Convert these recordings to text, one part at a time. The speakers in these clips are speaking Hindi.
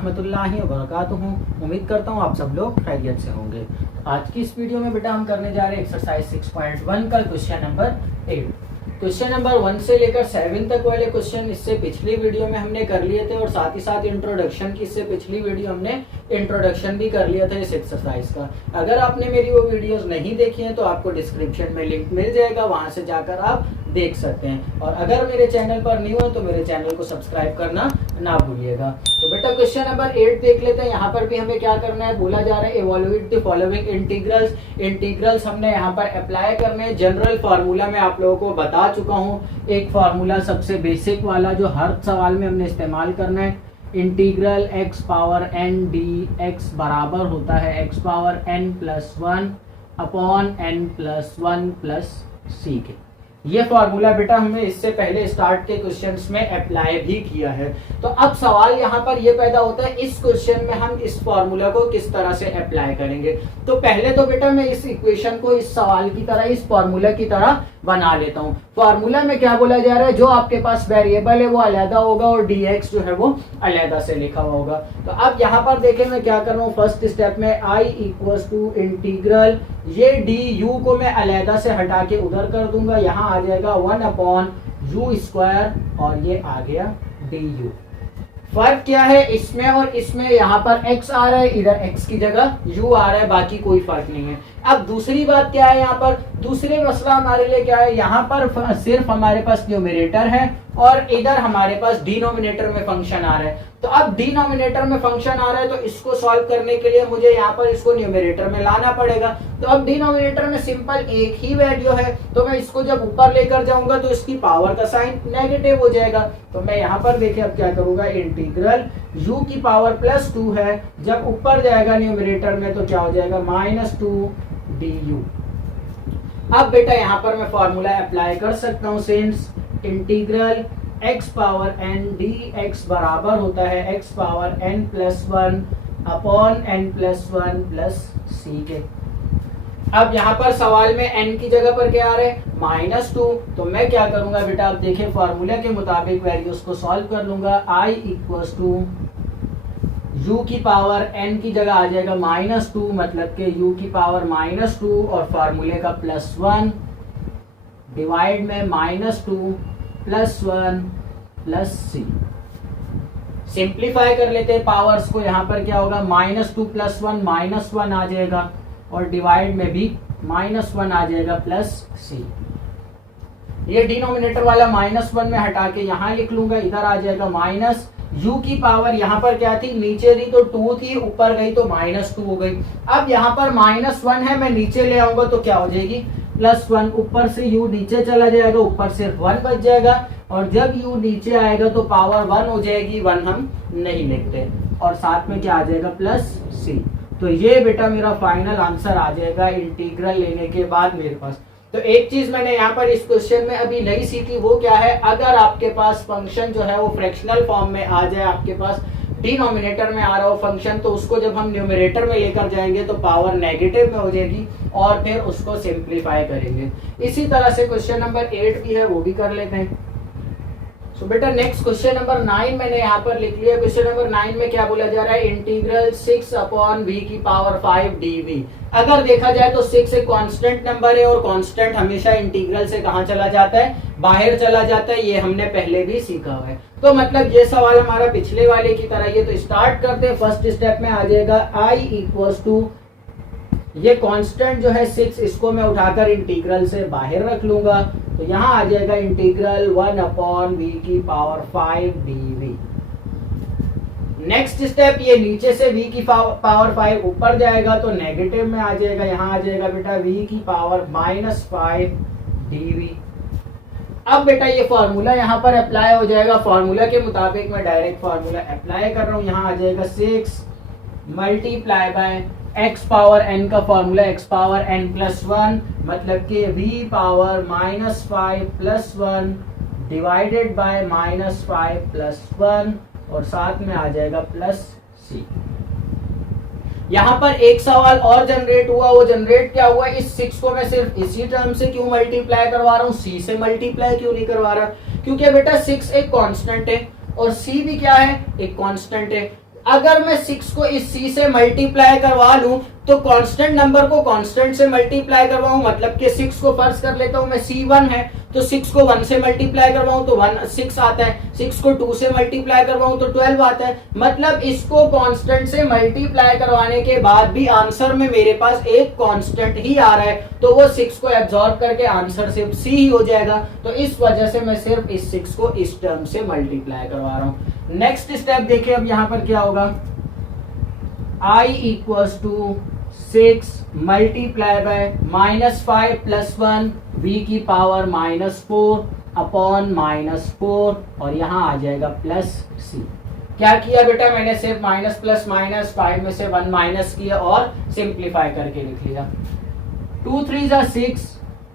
रहमतुल्लाहि व बरकातुहू। उम्मीद करता हूँ आप सब लोग खैरियत से होंगे। आज की इस वीडियो में बेटा हम करने जा रहे हैं एक्सरसाइज 6.1 का क्वेश्चन नंबर 8। क्वेश्चन नंबर 1 से लेकर 7 तक वाले क्वेश्चन इससे पिछली वीडियो में हमने कर लिए थे और साथ ही साथ इंट्रोडक्शन की इससे पिछली वीडियो हमने इंट्रोडक्शन भी कर लिया था इस एक्सरसाइज का। अगर आपने मेरी वो वीडियोस नहीं देखी हैं तो आपको डिस्क्रिप्शन में लिंक मिल जाएगा, वहां से जाकर आप देख सकते हैं। और अगर मेरे चैनल पर न्यू है तो मेरे चैनल को सब्सक्राइब करना ना भूलिएगा। तो बेटा क्वेश्चन नंबर 8 देख लेते हैं। यहाँ पर भी हमें क्या करना है, बोला जा रहा है evaluate the following integrals. Integrals हमने यहाँ पर अप्लाई करने हैं। जनरल फार्मूला मैं आप लोगों को बता चुका हूँ, एक फार्मूला सबसे बेसिक वाला जो हर सवाल में हमने इस्तेमाल करना है। Integral x power n dx बराबर होता है x power n+1 upon n+1 plus C के। ये फॉर्मूला बेटा हमने इससे पहले स्टार्ट के क्वेश्चंस में अप्लाई भी किया है। तो अब सवाल यहाँ पर ये पैदा होता है इस क्वेश्चन में हम इस फॉर्मूला को किस तरह से अप्लाई करेंगे। तो पहले तो बेटा मैं इस इक्वेशन को इस सवाल की तरह इस फॉर्मूला की तरह बना लेता हूँ। फॉर्मूला में क्या बोला जा रहा है, जो आपके पास वेरिएबल है वो अलग होगा और dx जो है वो अलग से लिखा हुआ होगा। तो अब यहाँ पर देखें मैं क्या कर रहा हूँ, फर्स्ट स्टेप में i इक्वल टू इंटीग्रल ये du को मैं अलग से हटा के उधर कर दूंगा, यहाँ आ जाएगा 1/u² और ये आ गया du। फर्क क्या है इसमें और इसमें, यहाँ पर x आ रहा है, इधर x की जगह u आ रहा है, बाकी कोई फर्क नहीं है। अब दूसरी बात क्या है, यहाँ पर दूसरे मसला हमारे लिए क्या है, यहाँ पर सिर्फ हमारे पास न्यूमरेटर है और इधर हमारे पास डिनोमिनेटर में फंक्शन आ रहा है। तो अब डिनोमिनेटर में फंक्शन आ रहा है तो इसको सॉल्व करने के लिए मुझे यहाँ पर इसको न्यूमरेटर में लाना पड़ेगा। तो अब डिनोमिनेटर में सिंपल एक ही वैल्यू है, तो मैं इसको जब ऊपर लेकर जाऊंगा तो इसकी पावर का साइन नेगेटिव हो जाएगा। तो मैं यहाँ पर देखिए अब क्या करूंगा, इंटीग्रल u की पावर +2 है, जब ऊपर जाएगा न्यूमरेटर में तो क्या हो जाएगा -2 du। अब बेटा यहाँ पर मैं फॉर्मूला अप्लाई कर सकता हूँ, since integral x power n dx बराबर होता है x power n+1 upon n+1 plus C के। अब यहाँ पर सवाल में n की जगह पर क्या आ रहा है -2, तो मैं क्या करूंगा बेटा, अब देखिए फॉर्मूला के मुताबिक वैल्यूज को सॉल्व कर लूंगा। i इक्वल टू u की पावर n की जगह आ जाएगा -2, मतलब कि u की पावर -2 और फार्मूले का +1 डिवाइड में -2 +1 प्लस सी। सिंप्लीफाई कर लेते हैं पावर्स को, यहाँ पर क्या होगा -2 + 1 -1 आ जाएगा और डिवाइड में भी -1 आ जाएगा प्लस सी। ये डिनोमिनेटर वाला -1 में हटा के यहाँ लिख लूंगा, इधर आ जाएगा माइनस u की पावर यहाँ पर क्या थी, नीचे थी तो 2 थी, ऊपर गई तो -2 हो गई। अब यहाँ पर -1 है, मैं नीचे ले आऊंगा तो क्या हो जाएगी +1, ऊपर से u नीचे चला जाएगा, ऊपर सिर्फ 1 बच जाएगा और जब u नीचे आएगा तो पावर 1 हो जाएगी, 1 हम नहीं लिखते और साथ में क्या आ जाएगा प्लस सी। तो ये बेटा मेरा फाइनल आंसर आ जाएगा इंटीग्रल लेने के बाद मेरे पास। तो एक चीज मैंने यहाँ पर इस क्वेश्चन में अभी नहीं सीखी, वो क्या है, अगर आपके पास फंक्शन जो है वो फ्रैक्शनल फॉर्म में आ जाए, आपके पास डिनोमिनेटर में आ रहा हो फंक्शन, तो उसको जब हम न्यूमरेटर में लेकर जाएंगे तो पावर नेगेटिव में हो जाएगी और फिर उसको सिंप्लीफाई करेंगे। इसी तरह से क्वेश्चन नंबर 8 भी है, वो भी कर लेते हैं। तो बेटा नेक्स्ट क्वेश्चन नंबर 9 मैंने यहाँ पर लिख लिया। क्वेश्चन नंबर 9 में क्या बोला जा रहा है, इंटीग्रल 6 अपॉन v की पावर 5 dv। अगर देखा जाए तो 6 एक कांस्टेंट नंबर है और कांस्टेंट हमेशा इंटीग्रल से कहाँ चला जाता है, बाहर चला जाता है, ये हमने पहले भी सीखा हुआ है। तो मतलब ये सवाल हमारा पिछले वाले की तरह ही है। तो स्टार्ट करते हैं, फर्स्ट स्टेप में आ जाएगा i इक्वल टू ये कांस्टेंट जो है 6, इसको मैं उठाकर इंटीग्रल से बाहर रख लूंगा, तो यहाँ आ जाएगा इंटीग्रल 1/v की पावर 5 dv। नेक्स्ट स्टेप, ये नीचे से v की पावर 5 ऊपर जाएगा तो नेगेटिव में आ जाएगा, यहाँ आ जाएगा बेटा v की पावर -5 dv। अब बेटा ये फॉर्मूला यहाँ पर अप्लाई हो जाएगा, फॉर्मूला के मुताबिक मैं डायरेक्ट फॉर्मूला अप्लाई कर रहा हूँ। यहाँ आ जाएगा 6 multiply bye x power n का फॉर्मूला x पावर n+1, मतलब कि v पावर -5 + 1 डिवाइडेड बाय -5 + 1 और साथ में आ जाएगा प्लस सी। यहाँ पर एक सवाल और जनरेट हुआ, वो जनरेट क्या हुआ, इस 6 को मैं सिर्फ इसी टर्म से क्यों मल्टीप्लाई करवा रहा हूँ, c से मल्टीप्लाई क्यों नहीं करवा रहा, क्योंकि बेटा 6 एक कांस्टेंट है और c भी क्या है, एक कांस्टेंट है। अगर मैं 6 को इस c से मल्टीप्लाई करवा लूं तो कांस्टेंट नंबर को कांस्टेंट से मल्टीप्लाई करवाऊं, मतलब कि 6 को फर्ज कर लेता हूं मैं c1 है, तो 6 को 1 से मल्टीप्लाई करवाऊं तो 6 आता है, 6 को 2 से मल्टीप्लाई करवाऊं तो 12 आता है। मतलब इसको कांस्टेंट से मल्टीप्लाई करवाने के बाद भी आंसर में मेरे पास एक कांस्टेंट ही आ रहा है, तो वो 6 को एब्जॉर्ब करके आंसर सिर्फ c ही हो जाएगा। तो इस वजह से मैं सिर्फ इस 6 को इस टर्म से मल्टीप्लाई करवा रहा हूं। नेक्स्ट स्टेप देखिए अब यहाँ पर क्या होगा, I equals to 6 multiply by -5 plus 1 v की पावर -4 अपॉन -4 और यहाँ आ जाएगा प्लस c। क्या किया बेटा, मैंने सिर्फ माइनस प्लस माइनस 5 में से 1 माइनस किया और सिंप्लीफाई करके लिख लिया। 2 3 जा 6,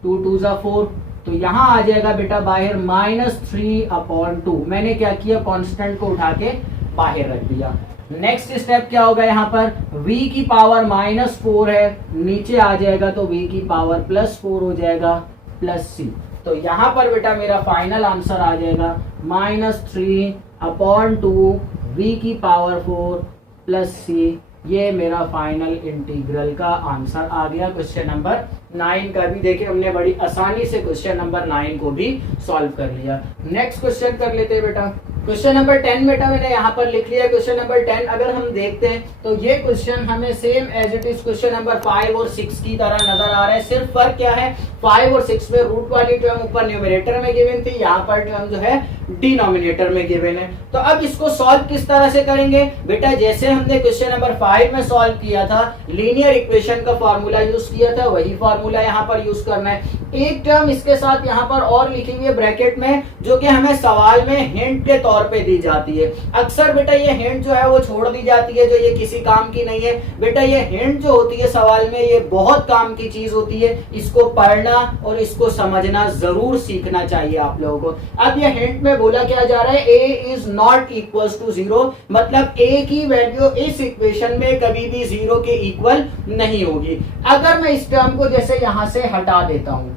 2 2 जा 4, तो यहाँ आ जाएगा बेटा बाहर -3 अपॉन 2। मैंने क्या किया, कांस्टेंट को उठा के बाहर रख दिया। नेक्स्ट स्टेप क्या होगा, यहाँ पर v की पावर -4 है, नीचे आ जाएगा तो v की पावर +4 हो जाएगा प्लस c। तो यहाँ पर बेटा मेरा फाइनल आंसर आ जाएगा -3 अपॉन 2 v की पावर 4 प्लस c। ये मेरा फाइनल इंटीग्रल का आंसर आ गया क्वेश्चन नंबर 9 का भी। देखिए हमने बड़ी आसानी से क्वेश्चन नंबर 9 को भी सॉल्व कर लिया। नेक्स्ट क्वेश्चन कर लेते हैं बेटा। क्वेश्चन नंबर 10 बेटा मैंने यहाँ पर लिख लिया। क्वेश्चन नंबर 10 अगर हम देखते हैं तो ये क्वेश्चन हमें same as it is question number 5 और 6 की तरह नजर आ रहा है। सिर्फ फर्क क्या है, 5 और 6 में रूट वाली टर्म ऊपर न्यूमरेटर में गिवन थी, यहाँ पर टर्म जो है डिनोमिनेटर में गिवन है। तो अब इसको सॉल्व किस तरह से करेंगे बेटा, जैसे हमने क्वेश्चन नंबर 5 में सॉल्व किया था, लीनियर इक्वेशन का फॉर्मूला यूज किया था, वही फॉर्मूला यहाँ पर यूज करना है। एक टर्म इसके साथ यहाँ पर और लिखी हुई है ब्रैकेट में, जो कि हमें सवाल में हिंट के तौर पे दी जाती है। अक्सर बेटा ये हिंट जो है वो छोड़ दी जाती है, जो ये किसी काम की नहीं है। बेटा ये हिंट जो होती है सवाल में, ये बहुत काम की चीज होती है। इसको पढ़ना और इसको समझना जरूर सीखना चाहिए आप लोगों को। अब ये हिंट में बोला क्या जा रहा है, a is not equal to 0, मतलब a की वैल्यू इस इक्वेशन में कभी भी 0 के इक्वल नहीं होगी। अगर मैं इस टर्म को जैसे यहां से हटा देता हूं,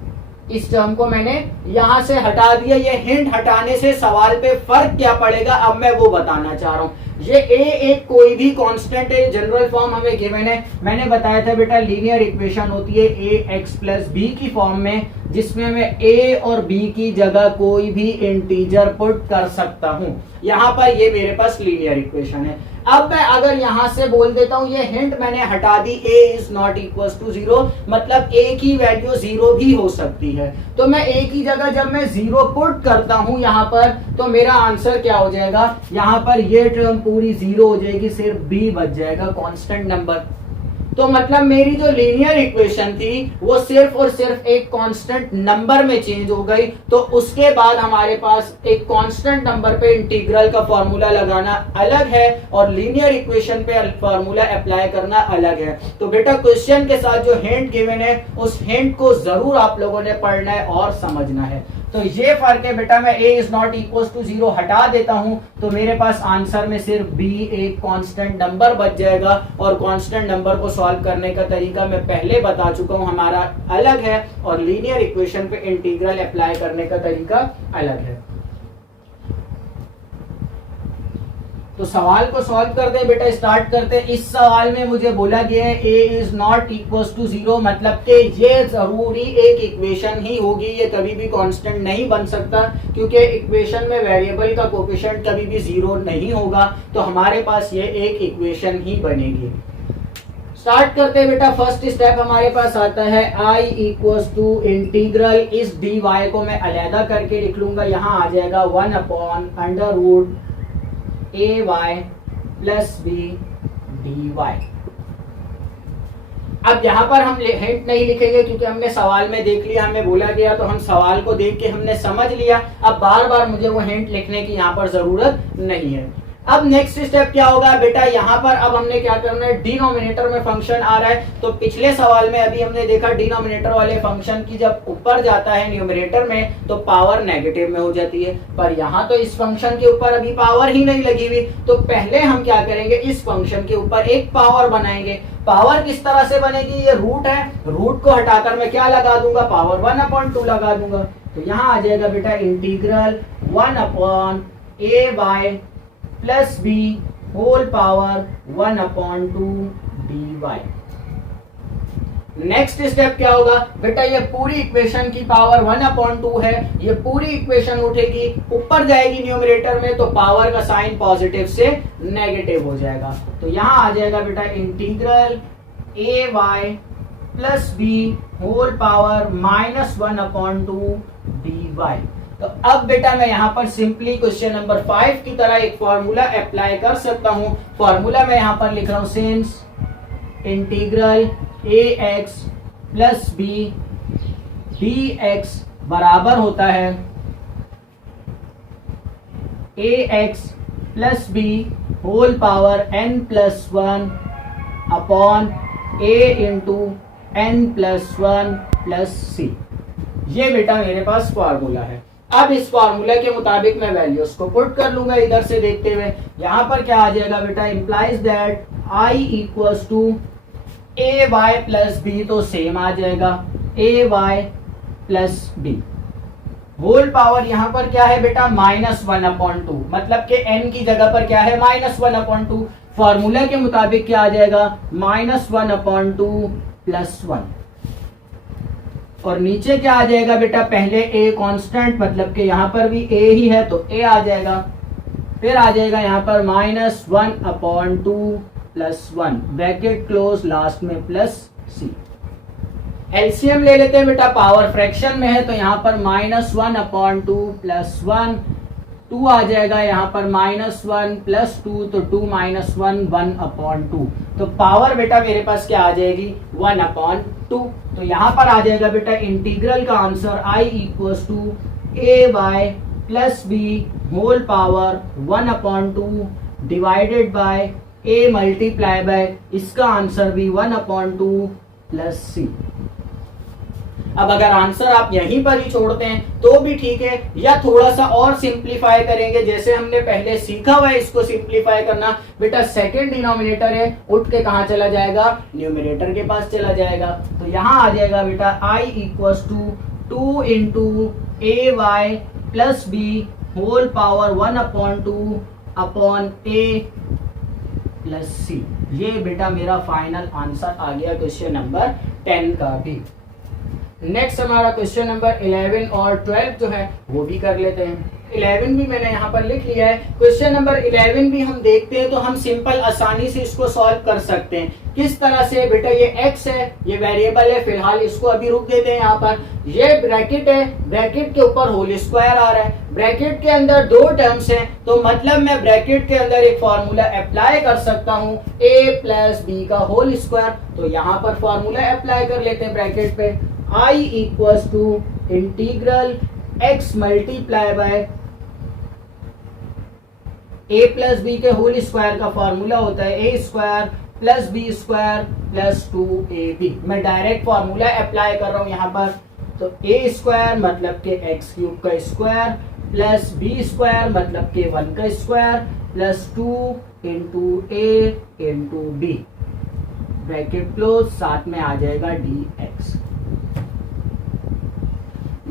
इस टर्म को मैंने यहां से हटा दिया, ये हिंट हटाने से सवाल पे फर्क क्या पड़ेगा अब मैं वो बताना चाह रहा हूं। ये a एक कोई भी कांस्टेंट है, जनरल फॉर्म हमें गिवन है। मैंने बताया था बेटा लीनियर इक्वेशन होती है ax प्लस b की फॉर्म में, जिसमें मैं a और b की जगह कोई भी इंटीजर पुट कर सकता हूं। यहाँ पर ये मेरे पास लीनियर इक्वेशन है। अब मैं अगर यहां से बोल देता हूं, ये हिंट मैंने हटा दी, a is not equal to 0, मतलब a की वैल्यू 0 भी हो सकती है। तो मैं a की जगह जब मैं 0 पुट करता हूं यहाँ पर, तो मेरा आंसर क्या हो जाएगा, यहाँ पर ये टर्म पूरी 0 हो जाएगी, सिर्फ b बच जाएगा कांस्टेंट नंबर। तो मतलब मेरी जो लीनियर इक्वेशन थी वो सिर्फ और सिर्फ एक कांस्टेंट नंबर में चेंज हो गई। तो उसके बाद हमारे पास एक कांस्टेंट नंबर पे इंटीग्रल का फॉर्मूला लगाना अलग है और लीनियर इक्वेशन पे फॉर्मूला अप्लाई करना अलग है। तो बेटा क्वेश्चन के साथ जो हिंट गिवन है, उस हिंट को जरूर आप लोगों ने पढ़ना है और समझना है। तो ये फर्क है बेटा, मैं a is not equal to 0 हटा देता हूं तो मेरे पास आंसर में सिर्फ b एक कांस्टेंट नंबर बच जाएगा। और कांस्टेंट नंबर को सॉल्व करने का तरीका मैं पहले बता चुका हूं, हमारा अलग है और लीनियर इक्वेशन पे इंटीग्रल अप्लाई करने का तरीका अलग है। तो सवाल को सॉल्व करते हैं बेटा, स्टार्ट करते हैं। इस सवाल में मुझे बोला गया है a is not equal to 0, मतलब कि ये जरूरी एक इक्वेशन ही होगी, ये कभी भी कांस्टेंट नहीं बन सकता, क्योंकि इक्वेशन में वेरिएबल का कोएफिशिएंट कभी भी 0 नहीं होगा। तो हमारे पास ये एक इक्वेशन ही बनेगी। स्टार्ट करते हैं बेटा। फर्स्ट स्टेप हमारे पास आता है i इक्वल्स टू इंटीग्रल इस dy को मैं अलहदा करके लिख लूंगा। यहाँ आ जाएगा 1 upon under root ay plus b dy। अब यहाँ पर हम हिंट नहीं लिखेंगे क्योंकि हमने सवाल में देख लिया, हमें बोला गया तो हम सवाल को देख के हमने समझ लिया। अब बार बार मुझे वो हिंट लिखने की यहाँ पर जरूरत नहीं है। अब नेक्स्ट स्टेप क्या होगा बेटा, यहाँ पर अब हमने क्या करना है, डिनोमिनेटर में फंक्शन आ रहा है। तो पिछले सवाल में अभी हमने देखा डिनोमिनेटर वाले फंक्शन की जब ऊपर जाता है न्यूमरेटर में तो पावर नेगेटिव में हो जाती है, पर यहाँ तो इस फंक्शन के ऊपर अभी पावर ही नहीं लगी हुई। तो पहले हम क्या करेंगे, इस फंक्शन के ऊपर एक पावर बनाएंगे। पावर किस तरह से बनेगी, ये रूट है, रूट को हटाकर मैं क्या लगा दूंगा, पावर 1/2 लगा दूंगा। तो यहाँ आ जाएगा बेटा integral 1 upon a by plus b whole power 1/2 dy। Next step क्या होगा बेटा, ये पूरी इक्वेशन की पावर 1/2 है, ये पूरी इक्वेशन उठेगी ऊपर जाएगी न्यूमरेटर में, तो पावर का साइन पॉजिटिव से नेगेटिव हो जाएगा। तो यहां आ जाएगा बेटा integral ay plus B whole power -1/2 dy। तो अब बेटा मैं यहां पर सिंपली क्वेश्चन नंबर 5 की तरह एक फॉर्मूला अप्लाई कर सकता हूं। फॉर्मूला मैं यहां पर लिख रहा हूं, since integral ax plus B dx बराबर होता है ax plus B whole power n+1 upon a into n+1 plus C. ये बेटा मेरे पास फॉर्मूला है। अब इस फॉर्मूला के मुताबिक मैं वैल्यूज को पुट कर लूंगा इधर से देखते हुए। यहां पर क्या आ जाएगा बेटा, implies that i equals to ay plus b, तो सेम आ जाएगा ay plus B whole power यहां पर क्या है बेटा -1/2, मतलब कि n की जगह पर क्या है -1/2। फॉर्मूला के मुताबिक क्या आ जाएगा -1/2 प्लस 1, और नीचे क्या आ जाएगा बेटा, पहले a कांस्टेंट, मतलब कि यहां पर भी a ही है तो a आ जाएगा, फिर आ जाएगा यहां पर -1/2 प्लस 1 ब्रैकेट क्लोज, लास्ट में प्लस सी। एलसीएम ले लेते हैं बेटा, पावर फ्रैक्शन में है तो यहां पर -1/2 प्लस 1, 2 आ जाएगा यहां पर -1 प्लस 2, तो 2 - 1 1/2, तो पावर बेटा मेरे पास क्या आ जाएगी 1/2। तो यहां पर आ जाएगा बेटा इंटीग्रल का answer i equals to ay plus B whole power 1/2 divided by a multiply by, इसका आंसर भी 1/2 प्लस सी। अब अगर आंसर आप यहीं पर ही छोड़ते हैं तो भी ठीक है, या थोड़ा सा और सिंप्लीफाई करेंगे जैसे हमने पहले सीखा हुआ है इसको सिंप्लीफाई करना। बेटा सेकंड डिनोमिनेटर है, उठ के कहां चला जाएगा, न्यूमरेटर के पास चला जाएगा। तो यहां आ जाएगा बेटा i equals to 2 into ay plus B whole power 1/2 upon a plus C. ये बेटा मेरा फाइनल आंसर आ गया क्वेश्चन नंबर 10 का भी। नेक्स्ट हमारा क्वेश्चन नंबर 11 और 12 जो है वो भी कर लेते हैं। 11 भी मैंने यहाँ पर लिख लिया है। क्वेश्चन नंबर 11 भी हम देखते हैं तो हम सिंपल आसानी से इसको सॉल्व कर सकते हैं। किस तरह से बेटा, ये x है, ये वेरिएबल है, फिलहाल इसको अभी रुक देते हैं। यहाँ पर ये ब्रैकेट है, ब्रैकेट के ऊपर होल स्क्वायर आ रहा है, ब्रैकेट के अंदर दो टर्म्स हैं, तो मतलब मैं ब्रैकेट के अंदर एक फॉर्मूला अप्लाई कर सकता हूँ a प्लस बी का होल स्क्वायर। तो यहाँ पर फॉर्मूला अप्लाई कर लेते हैं ब्रैकेट पे। i equals to integral x multiply by a plus b के होल स्क्वायर का फॉर्मूला होता है a square plus b square plus 2ab। मैं डायरेक्ट फॉर्मूला अप्लाई कर रहा हूं यहाँ पर। तो a स्क्वायर मतलब के x क्यूब का स्क्वायर प्लस b स्क्वायर मतलब के 1 का square plus 2 into a into b bracket close, साथ में आ जाएगा dx।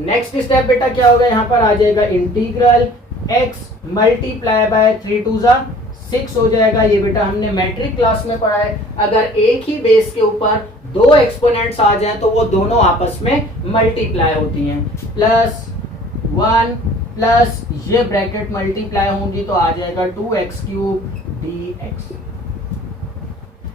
नेक्स्ट स्टेप बेटा क्या होगा, यहाँ पर आ जाएगा इंटीग्रल x मल्टीप्लाई बाय 3 2 6 हो जाएगा। ये बेटा हमने मैट्रिक क्लास में पढ़ा है, अगर एक ही बेस के ऊपर दो एक्सपोनेंट्स आ जाएं तो वो दोनों आपस में मल्टीप्लाई होती हैं। प्लस 1 प्लस ये ब्रैकेट मल्टीप्लाई होंगी तो आ जाएगा 2x क्यूब dx।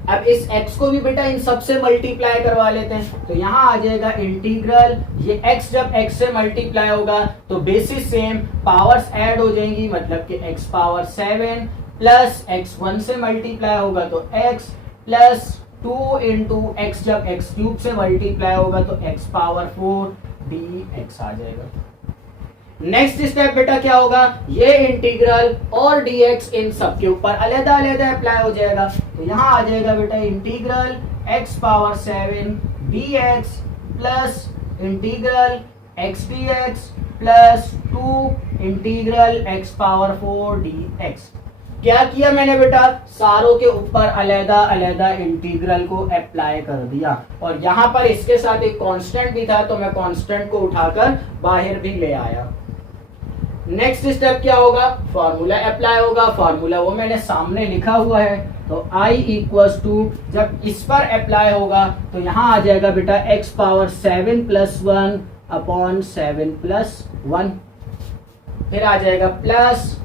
अब इस x को भी बेटा इन सब से मल्टीप्लाई करवा लेते हैं। तो यहाँ आ जाएगा इंटीग्रल, ये x जब x से मल्टीप्लाई होगा तो बेसिस सेम, पावर्स ऐड हो जाएंगी, मतलब कि x पावर 7 प्लस x 1 से मल्टीप्लाई होगा तो x प्लस 2 इंटू x जब x क्यूब से मल्टीप्लाई होगा तो x पावर 4 dx आ जाएगा। नेक्स्ट स्टेप बेटा क्या होगा, ये इंटीग्रल और dx इन सब के ऊपर अलग अलग अप्लाई हो जाएगा। तो यहाँ आ जाएगा बेटा integral x power 7 dx plus integral x dx plus 2 integral x power 4 dx। क्या किया मैंने बेटा, सारों के ऊपर अलग अलग इंटीग्रल को अप्लाई कर दिया, और यहाँ पर इसके साथ एक कांस्टेंट भी था तो मैं कांस्टेंट को उठाकर बाहर भी ले आया। नेक्स्ट स्टेप क्या होगा, फॉर्मूला अप्लाई होगा। फॉर्मूला वो मैंने सामने लिखा हुआ है। तो I इक्वल्स टू, जब इस पर अप्लाई होगा तो यहां आ जाएगा बेटा x power 7 plus 1 upon 7 plus 1, फिर आ जाएगा प्लस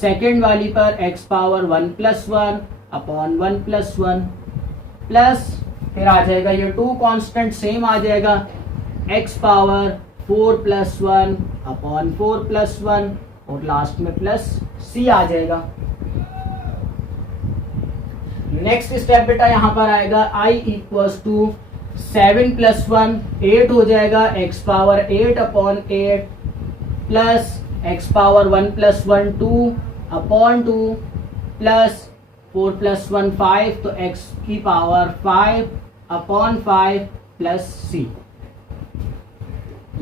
सेकेंड वाली पर x power 1 plus 1 upon 1 plus 1, plus फिर आ जाएगा ये 2 कांस्टेंट सेम आ जाएगा x power 4 plus 1 upon 4 plus 1 और लास्ट में प्लस c आ जाएगा। नेक्स्ट स्टेप बेटा यहां पर आएगा I इक्वल्स टू 7 प्लस 1 8 हो जाएगा x power 8 upon 8 plus x power 1 plus 1 2 upon 2 plus 4 plus 1 5 तो x की पावर 5 अपॉन 5 प्लस c।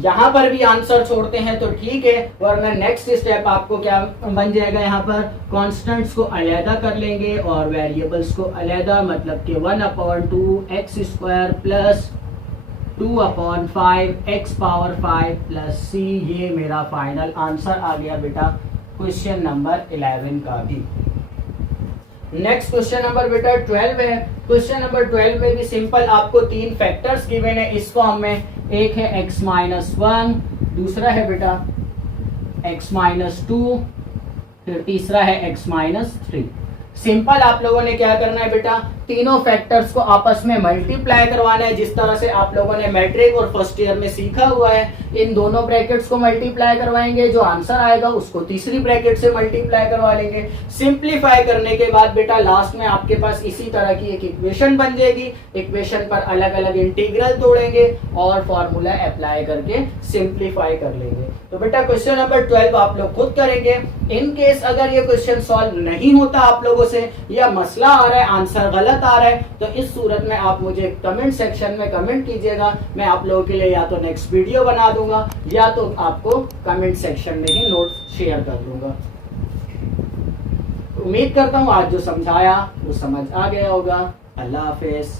यहां पर भी आंसर छोड़ते हैं तो ठीक है, वरना नेक्स्ट स्टेप आपको क्या बन जाएगा, यहां पर कांस्टेंट्स को अलहदा कर लेंगे और वेरिएबल्स को अलहदा, मतलब कि 1 upon 2 x square plus 2 upon 5 x power 5 plus c। ये मेरा फाइनल आंसर आ गया बेटा क्वेश्चन नंबर 11 का भी। नेक्स्ट क्वेश्चन नंबर बेटा 12 है। क्वेश्चन नंबर 12 में भी सिंपल आपको 3 फैक्टर्स गिवन है इस फॉर्म में। एक है x माइनस 1, दूसरा है बेटा x माइनस 2, फिर तीसरा है x माइनस 3। सिंपल आप लोगों ने क्या करना है बेटा, तीनों फैक्टर्स को आपस में मल्टीप्लाई करवाना है, जिस तरह से आप लोगों ने मैट्रिक और फर्स्ट ईयर में सीखा हुआ है। इन दोनों ब्रैकेट्स को मल्टीप्लाई करवाएंगे, जो आंसर आएगा उसको तीसरी ब्रैकेट से मल्टीप्लाई करवा लेंगे। सिंप्लीफाई करने के बाद बेटा लास्ट में आपके पास इसी तरह की एक इक्वेशन बन जाएगी। इक्वेशन पर अलग अलग इंटीग्रल तोड़ेंगे और फॉर्मूला अप्लाई करके सिंप्लीफाई कर लेंगे। तो बेटा क्वेश्चन नंबर 12 आप लोग खुद करेंगे। इन केस अगर ये क्वेश्चन सॉल्व नहीं होता आप लोगों से, या मसला आ रहा है आंसर गलत आ रहा है, तो इस सूरत में आप मुझे कमेंट सेक्शन में कमेंट कीजिएगा। मैं आप लोगों के लिए या तो नेक्स्ट वीडियो बना दूंगा या तो आपको कमेंट सेक्शन में ही नोट्स शेयर कर दूंगा। उम्मीद करता हूं आज जो समझाया वो समझ आ गया होगा। अल्लाह हाफिज।